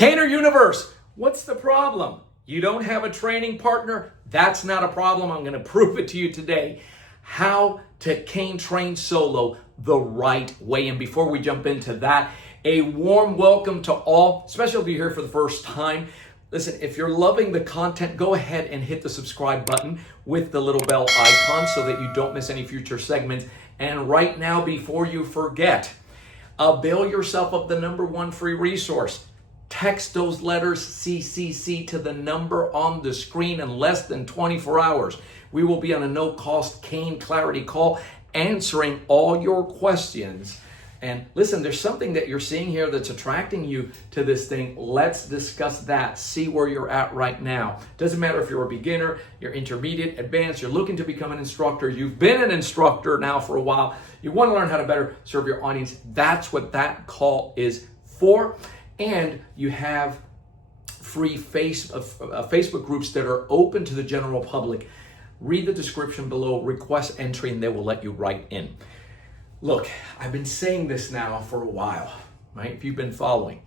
Caner Universe, what's the problem? You don't have a training partner? That's not a problem. I'm going to prove it to you today. How to cane train solo the right way. And before we jump into that, a warm welcome to all, especially if you're here for the first time. Listen, if you're loving the content, go ahead and hit the subscribe button with the little bell icon so that you don't miss any future segments. And right now, before you forget, avail yourself of the #1 free resource. Text those letters CCC to the number on the screen in less than 24 hours. We will be on a no-cost cane clarity call answering all your questions. And listen, there's something that you're seeing here that's attracting you to this thing. Let's discuss that. See where you're at right now. Doesn't matter if you're a beginner, you're intermediate, advanced, you're looking to become an instructor, you've been an instructor now for a while, you want to learn how to better serve your audience. That's what that call is for. And you have free Facebook groups that are open to the general public. Read the description below, request entry, and they will let you right in. Look, I've been saying this now for a while, right? If you've been following.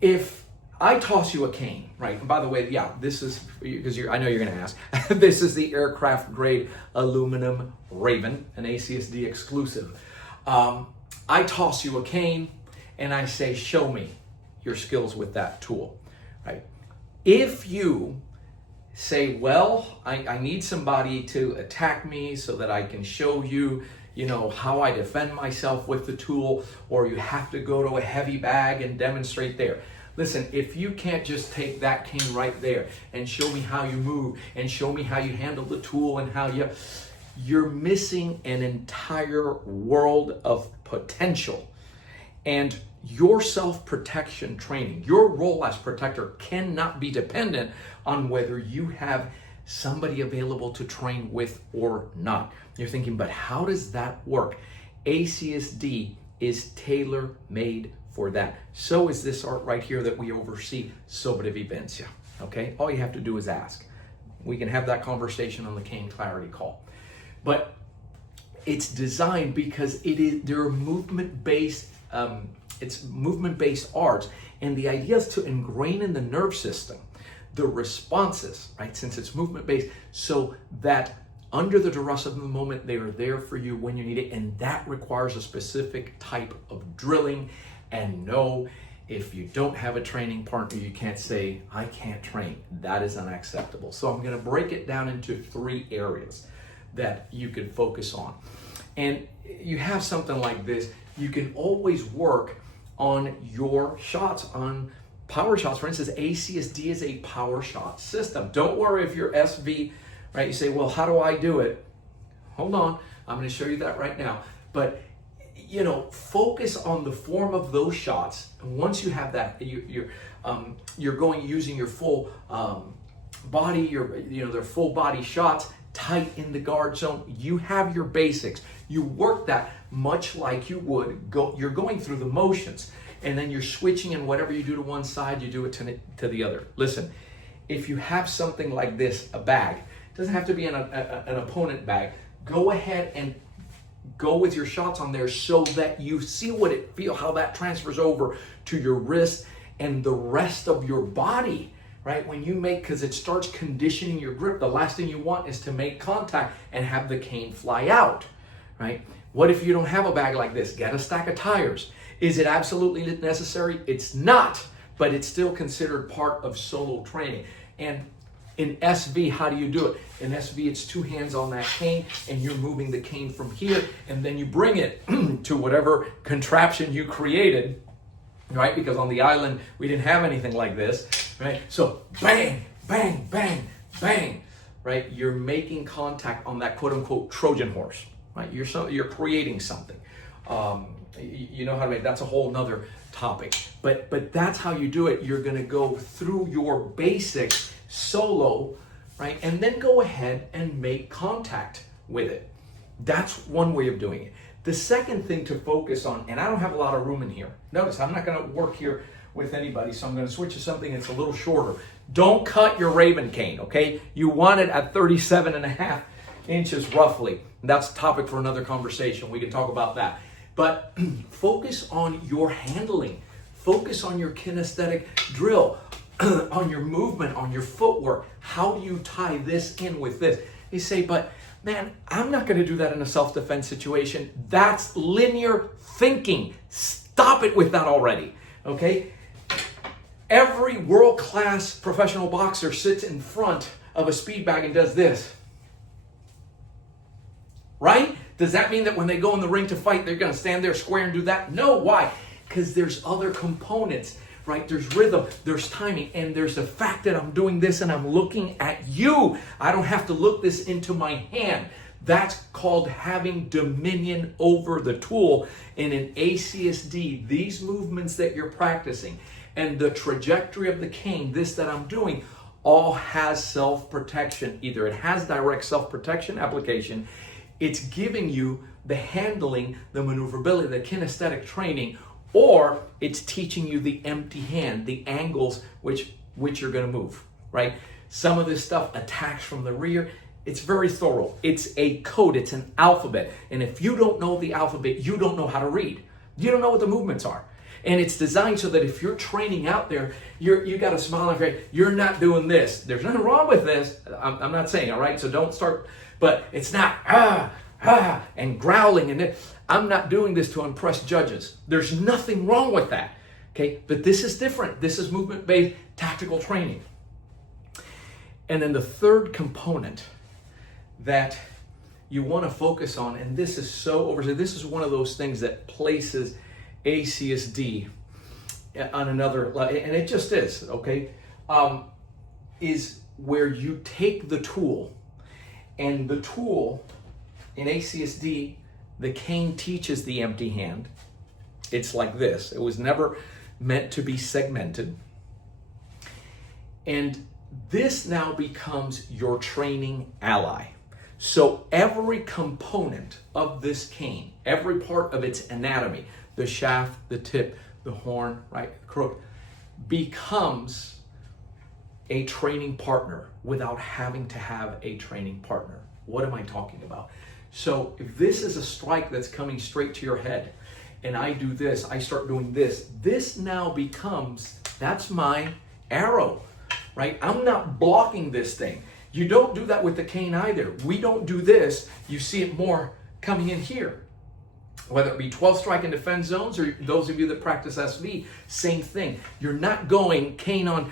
If I toss you a cane, right? And by the way, yeah, this is, because I know you're going to ask, this is the aircraft grade aluminum Raven, an ACSD exclusive. I toss you a cane and I say, show me your skills with that tool, right? If you say, well, I need somebody to attack me so that I can show you, how I defend myself with the tool, or you have to go to a heavy bag and demonstrate there. Listen, if you can't just take that cane right there and show me how you move and show me how you handle the tool and how you're missing an entire world of potential. And your self-protection training, your role as protector cannot be dependent on whether you have somebody available to train with or not. You're thinking, but how does that work? ACSD is tailor-made for that. So is this art right here that we oversee, Sobrevivencia. Okay? All you have to do is ask. We can have that conversation on the cane clarity call. But it's designed because there are movement-based it's movement-based arts, and the idea is to ingrain in the nerve system the responses, right? Since it's movement-based, so that under the duress of the moment, they are there for you when you need it, and that requires a specific type of drilling. And no, if you don't have a training partner, you can't say, I can't train. That is unacceptable. So I'm going to break it down into 3 areas that you can focus on. And you have something like this, you can always work on your shots, on power shots. For instance, ACSD is a power shot system. Don't worry if you're SV, right? You say, well, how do I do it? Hold on, I'm going to show you that right now. But, focus on the form of those shots. And once you have that, you're going using your full body, their full body shots, tight in the guard zone. You have your basics. You work that much like you would you're going through the motions, and then you're switching, and whatever you do to one side, you do it to the other. Listen, if you have something like this, a bag, it doesn't have to be an opponent bag. Go ahead and go with your shots on there so that you see how that transfers over to your wrist and the rest of your body. Right? Because it starts conditioning your grip, the last thing you want is to make contact and have the cane fly out, right? What if you don't have a bag like this? Get a stack of tires. Is it absolutely necessary? It's not, but it's still considered part of solo training. And in SV, how do you do it? In SV, it's 2 hands on that cane, and you're moving the cane from here, and then you bring it to whatever contraption you created, right? Because on the island, we didn't have anything like this, right? So bang, bang, bang, bang, right? You're making contact on that quote-unquote Trojan horse, right? You're creating something. You know how to make, that's a whole nother topic. But that's how you do it. You're going to go through your basics solo, right? And then go ahead and make contact with it. That's one way of doing it. The second thing to focus on, and I don't have a lot of room in here. Notice, I'm not going to work here with anybody, so I'm going to switch to something that's a little shorter. Don't cut your Raven cane, okay? You want it at 37.5 inches roughly. That's a topic for another conversation. We can talk about that. But focus on your handling. Focus on your kinesthetic drill, on your movement, on your footwork. How do you tie this in with this? You say, but man, I'm not going to do that in a self-defense situation. That's linear thinking. Stop it with that already, okay? Every world-class professional boxer sits in front of a speed bag and does this, right? Does that mean that when they go in the ring to fight, they're going to stand there square and do that? No, why? Because there's other components, right? There's rhythm, there's timing, and there's the fact that I'm doing this and I'm looking at you. I don't have to look this into my hand. That's called having dominion over the tool. And in ACSD, these movements that you're practicing and the trajectory of the cane, this that I'm doing, all has self-protection. Either it has direct self-protection application, it's giving you the handling, the maneuverability, the kinesthetic training, or it's teaching you the empty hand, the angles which you're going to move, right? Some of this stuff attacks from the rear. It's very thorough. It's a code. It's an alphabet. And if you don't know the alphabet, you don't know how to read. You don't know what the movements are. And it's designed so that if you're training out there, you got a smile on your face. You're not doing this. There's nothing wrong with this. I'm not saying, all right? So don't start, but it's not and growling. And I'm not doing this to impress judges. There's nothing wrong with that, okay? But this is different. This is movement-based tactical training. And then the third component that you want to focus on, and this is so overrated, this is one of those things that places ACSD on another level, and it just is, okay, is where you take the tool, and the tool in ACSD, the cane teaches the empty hand. It's like this. It was never meant to be segmented. And this now becomes your training ally. So every component of this cane, every part of its anatomy, the shaft, the tip, the horn, right, the crook, becomes a training partner without having to have a training partner. What am I talking about? So if this is a strike that's coming straight to your head, and I do this, I start doing this, this now becomes, that's my arrow, right? I'm not blocking this thing. You don't do that with the cane either. We don't do this. You see it more coming in here. Whether it be 12 strike and defense zones, or those of you that practice SV, same thing. You're not going cane on,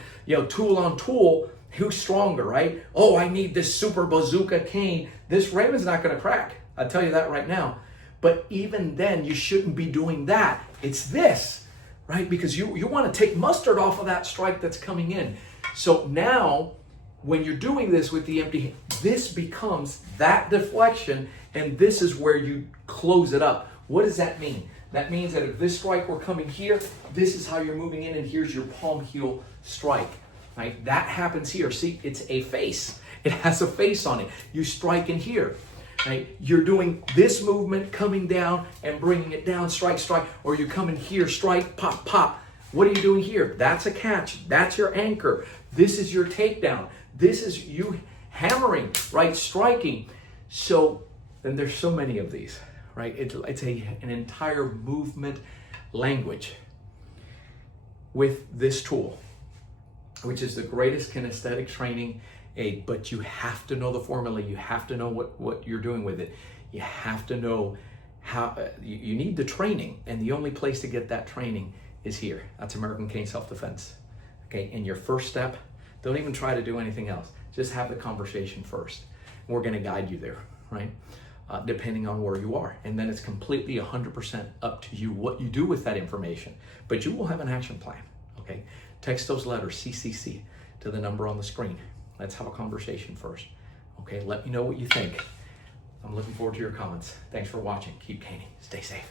tool on tool. Who's stronger, right? Oh, I need this super bazooka cane. This Raymond's not going to crack. I'll tell you that right now. But even then, you shouldn't be doing that. It's this, right? Because you want to take mustard off of that strike that's coming in. So now, when you're doing this with the empty hand, this becomes that deflection, and this is where you close it up. What does that mean? That means that if this strike were coming here, this is how you're moving in, and here's your palm heel strike. Right? That happens here. See, it's a face. It has a face on it. You strike in here. Right? You're doing this movement coming down and bringing it down, strike, strike, or you come in here, strike, pop, pop. What are you doing here? That's a catch. That's your anchor. This is your takedown. This is you hammering, right? Striking. So then there's so many of these, right? It's an entire movement language with this tool, which is the greatest kinesthetic training aid, but you have to know the formula. You have to know what you're doing with it. You have to know how, you need the training, and the only place to get that training is here. That's American Cane Self-Defense. Okay, and your first step, don't even try to do anything else. Just have the conversation first. We're gonna guide you there, right? Depending on where you are. And then it's completely 100% up to you what you do with that information. But you will have an action plan, okay? Text those letters, CCC, to the number on the screen. Let's have a conversation first. Okay, let me know what you think. I'm looking forward to your comments. Thanks for watching. Keep caning. Stay safe.